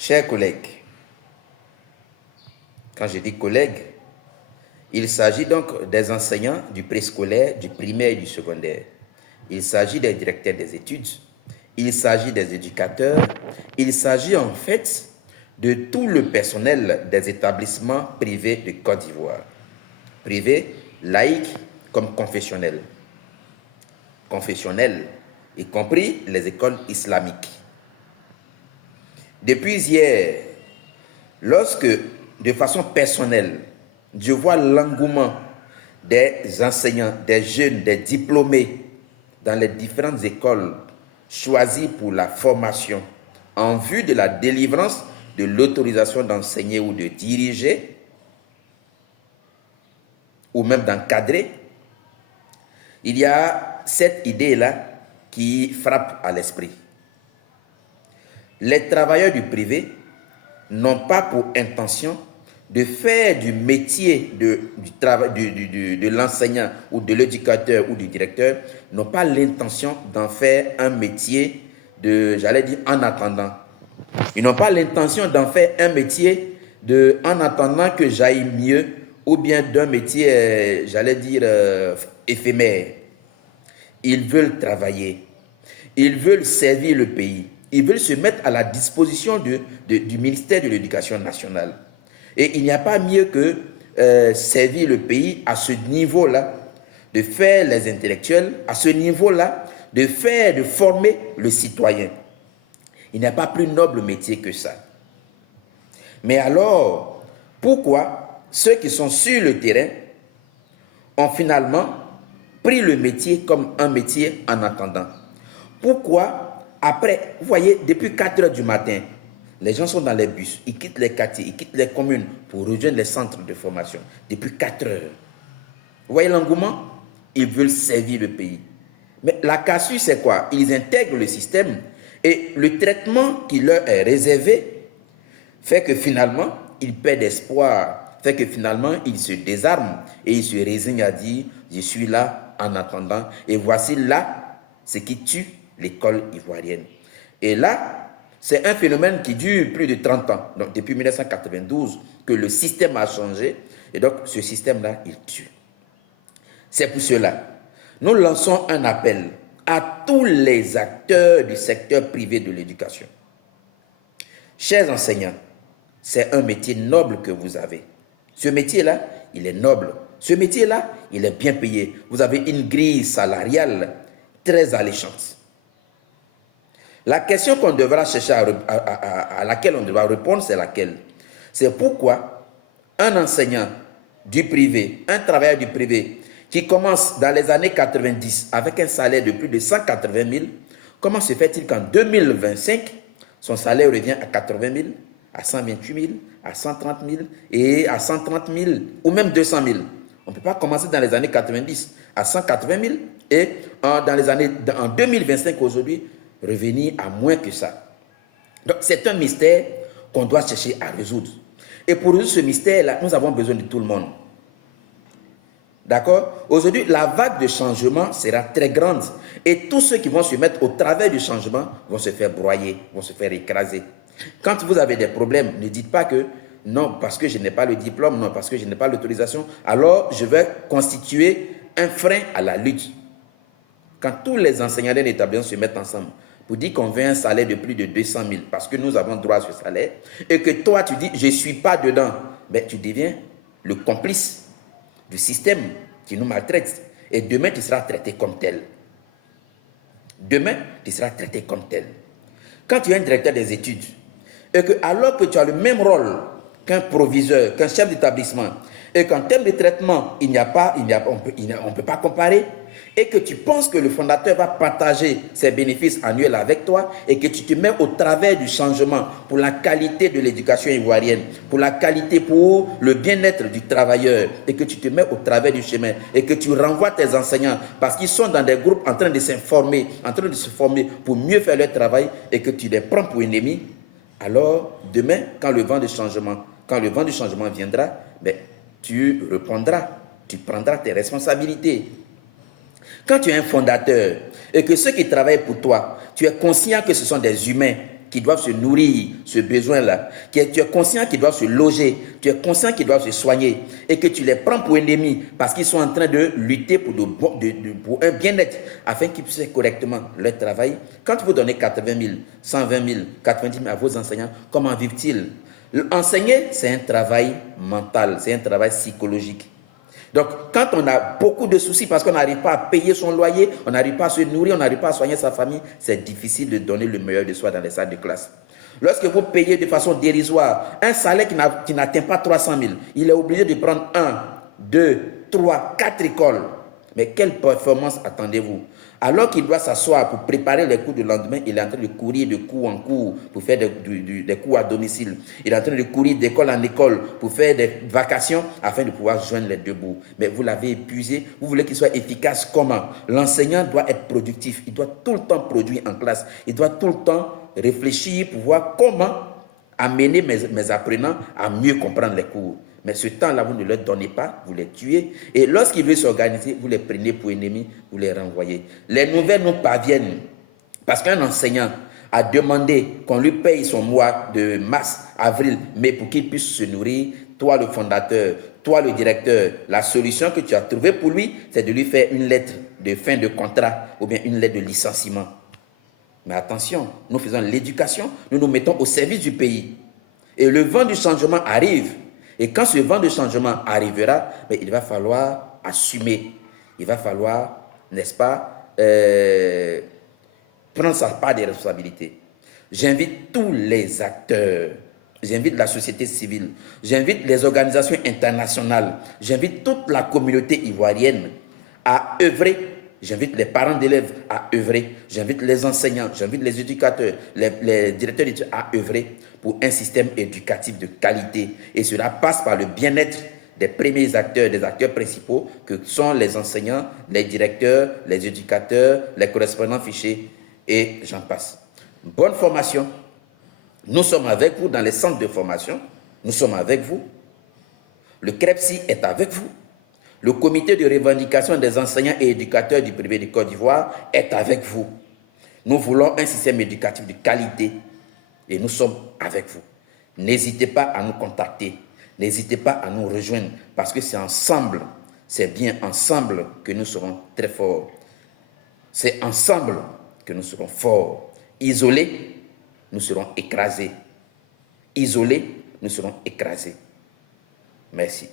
Chers collègues, quand je dis collègues, il s'agit donc des enseignants du préscolaire, du primaire et du secondaire. Il s'agit des directeurs des études, il s'agit des éducateurs, il s'agit en fait de tout le personnel des établissements privés de Côte d'Ivoire. Privés, laïcs comme confessionnels. Confessionnels, y compris les écoles islamiques. Depuis hier, lorsque, de façon personnelle, je vois l'engouement des enseignants, des jeunes, des diplômés dans les différentes écoles choisies pour la formation en vue de la délivrance de l'autorisation d'enseigner ou de diriger ou même d'encadrer, il y a cette idée-là qui frappe à l'esprit. Les travailleurs du privé n'ont pas pour intention de faire du métier de l'enseignant ou de l'éducateur ou du directeur, n'ont pas l'intention d'en faire un métier en attendant. Ils n'ont pas l'intention d'en faire un métier en attendant que j'aille mieux ou bien d'un métier, éphémère. Ils veulent travailler. Ils veulent servir le pays. Ils veulent se mettre à la disposition du ministère de l'Éducation nationale. Et il n'y a pas mieux que servir le pays à ce niveau-là, de faire les intellectuels, à ce niveau-là, de former le citoyen. Il n'y a pas plus noble métier que ça. Mais alors, pourquoi ceux qui sont sur le terrain ont finalement pris le métier comme un métier en attendant? Pourquoi, après, vous voyez, depuis 4 heures du matin, les gens sont dans les bus, ils quittent les quartiers, ils quittent les communes pour rejoindre les centres de formation. Depuis 4 heures. Vous voyez l'engouement? Ils veulent servir le pays. Mais la cassure, c'est quoi? Ils intègrent le système et le traitement qui leur est réservé fait que finalement, ils perdent espoir, fait que finalement, ils se désarment et ils se résignent à dire « je suis là en attendant ». Et voici là ce qui tue l'école ivoirienne. Et là, c'est un phénomène qui dure plus de 30 ans. Donc, depuis 1992, que le système a changé. Et donc, ce système-là, il tue. C'est pour cela, nous lançons un appel à tous les acteurs du secteur privé de l'éducation. Chers enseignants, c'est un métier noble que vous avez. Ce métier-là, il est noble. Ce métier-là, il est bien payé. Vous avez une grille salariale très alléchante. La question qu'on devra chercher à laquelle on devra répondre, c'est laquelle? C'est pourquoi un enseignant du privé, un travailleur du privé, qui commence dans les années 90 avec un salaire de plus de 180 000, comment se fait-il qu'en 2025, son salaire revient à 80 000, à 128 000, à 130 000 et à 130 000 ou même 200 000? On ne peut pas commencer dans les années 90 à 180 000 et en 2025 aujourd'hui, revenir à moins que ça. Donc, c'est un mystère qu'on doit chercher à résoudre. Et pour résoudre ce mystère-là, nous avons besoin de tout le monde. D'accord? Aujourd'hui, la vague de changement sera très grande. Et tous ceux qui vont se mettre au travers du changement vont se faire broyer, vont se faire écraser. Quand vous avez des problèmes, ne dites pas que non, parce que je n'ai pas le diplôme, non, parce que je n'ai pas l'autorisation, alors je vais constituer un frein à la lutte. Quand tous les enseignants d'un établissement se mettent ensemble pour dire qu'on veut un salaire de plus de 200 000 parce que nous avons droit à ce salaire et que toi tu dis je ne suis pas dedans, ben, tu deviens le complice du système qui nous maltraite et demain tu seras traité comme tel. Demain tu seras traité comme tel. Quand tu es un directeur des études et que alors que tu as le même rôle qu'un proviseur, qu'un chef d'établissement et qu'en termes de traitement on ne peut pas comparer, et que tu penses que le fondateur va partager ses bénéfices annuels avec toi et que tu te mets au travers du changement pour la qualité de l'éducation ivoirienne, pour la qualité, pour le bien-être du travailleur et que tu te mets au travers du chemin et que tu renvoies tes enseignants parce qu'ils sont dans des groupes en train de s'informer, en train de se former pour mieux faire leur travail et que tu les prends pour ennemis, alors demain, quand le vent du changement viendra, ben, tu répondras, tu prendras tes responsabilités. Quand tu es un fondateur et que ceux qui travaillent pour toi, tu es conscient que ce sont des humains qu'ils doivent se nourrir, ce besoin-là. Tu es conscient qu'ils doivent se loger, tu es conscient qu'ils doivent se soigner et que tu les prends pour ennemis parce qu'ils sont en train de lutter pour un bien-être afin qu'ils puissent faire correctement leur travail. Quand vous donnez 80 000, 120 000, 90 000 à vos enseignants, comment vivent-ils? Enseigner, c'est un travail mental, c'est un travail psychologique. Donc, quand on a beaucoup de soucis parce qu'on n'arrive pas à payer son loyer, on n'arrive pas à se nourrir, on n'arrive pas à soigner sa famille, c'est difficile de donner le meilleur de soi dans les salles de classe. Lorsque vous payez de façon dérisoire un salaire qui n'atteint pas 300 000, il est obligé de prendre 1, 2, 3, 4 écoles. Mais quelle performance attendez-vous? Alors qu'il doit s'asseoir pour préparer les cours du lendemain, il est en train de courir de cours en cours pour faire des cours à domicile. Il est en train de courir d'école en école pour faire des vacations afin de pouvoir joindre les deux bouts. Mais vous l'avez épuisé, vous voulez qu'il soit efficace comment? L'enseignant doit être productif, il doit tout le temps produire en classe, il doit tout le temps réfléchir pour voir comment amener mes apprenants à mieux comprendre les cours. Mais ce temps-là, vous ne leur donnez pas, vous les tuez. Et lorsqu'ils veulent s'organiser, vous les prenez pour ennemis, vous les renvoyez. Les nouvelles nous parviennent parce qu'un enseignant a demandé qu'on lui paye son mois de mars, avril, mai pour qu'il puisse se nourrir. Toi, le fondateur, toi, le directeur, la solution que tu as trouvée pour lui, c'est de lui faire une lettre de fin de contrat ou bien une lettre de licenciement. Mais attention, nous faisons l'éducation, nous nous mettons au service du pays. Et le vent du changement arrive. Et quand ce vent de changement arrivera, il va falloir assumer. Il va falloir, n'est-ce pas, prendre sa part des responsabilités. J'invite tous les acteurs, j'invite la société civile, j'invite les organisations internationales, j'invite toute la communauté ivoirienne à œuvrer. J'invite les parents d'élèves à œuvrer, j'invite les enseignants, j'invite les éducateurs, les directeurs d'études à œuvrer pour un système éducatif de qualité. Et cela passe par le bien-être des premiers acteurs, des acteurs principaux que sont les enseignants, les directeurs, les éducateurs, les correspondants fichés et j'en passe. Bonne formation. Nous sommes avec vous dans les centres de formation. Nous sommes avec vous. Le CREPSI est avec vous. Le comité de revendication des enseignants et éducateurs du privé de Côte d'Ivoire est avec vous. Nous voulons un système éducatif de qualité et nous sommes avec vous. N'hésitez pas à nous contacter. N'hésitez pas à nous rejoindre parce que c'est ensemble, c'est bien ensemble que nous serons très forts. C'est ensemble que nous serons forts. Isolés, nous serons écrasés. Isolés, nous serons écrasés. Merci.